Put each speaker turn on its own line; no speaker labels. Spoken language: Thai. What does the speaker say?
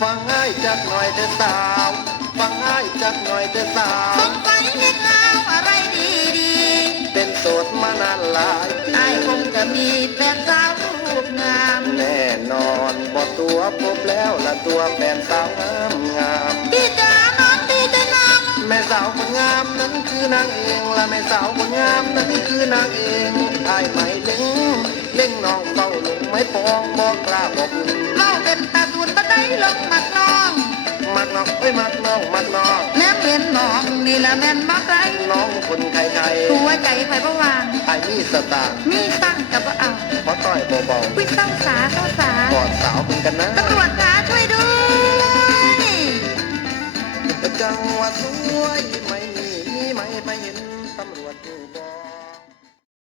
ฟังง่ายจักหน่อยเธอสาว ฟังง่ายจักหน่อยเธอสาว
สงสัยเล็กเอาอะไรดีดี
เป็นโสดมานานหลายปี
ไอ้คงจะมีแฟนสาวรูปงาม
แน่นอนบ่ตัวพบแล้วละตัวแฟนสาวงา ม่สาวคนงามนั้นคือนางเองละแม่สาวคนงามนั้นคือนางเองไอ้ายไม่เล็งเล็งน้องเต้าลงไม่ปองบอกกล้าบอกบุญำ
เล่าเป็นตาตุนตะได้ลงมักน้อง
มักน้องเอ้ยมักน้องมักน้อง
แนมเห็นน้องนี่ละแม่นมักไร
น้องคนไทยไทย
หัวใจไฟประวาง
ไอ้มีสตางค์
มีตั้งกับว่าเอา
เพราะต้อยเบา
วิต้องสาต้องสา
ๆกอดสาวคุณกันนะ
ตำรวจ
จังหวัดสวยไม่มีมีไหมไปเห็นตำรวจอยู่บ่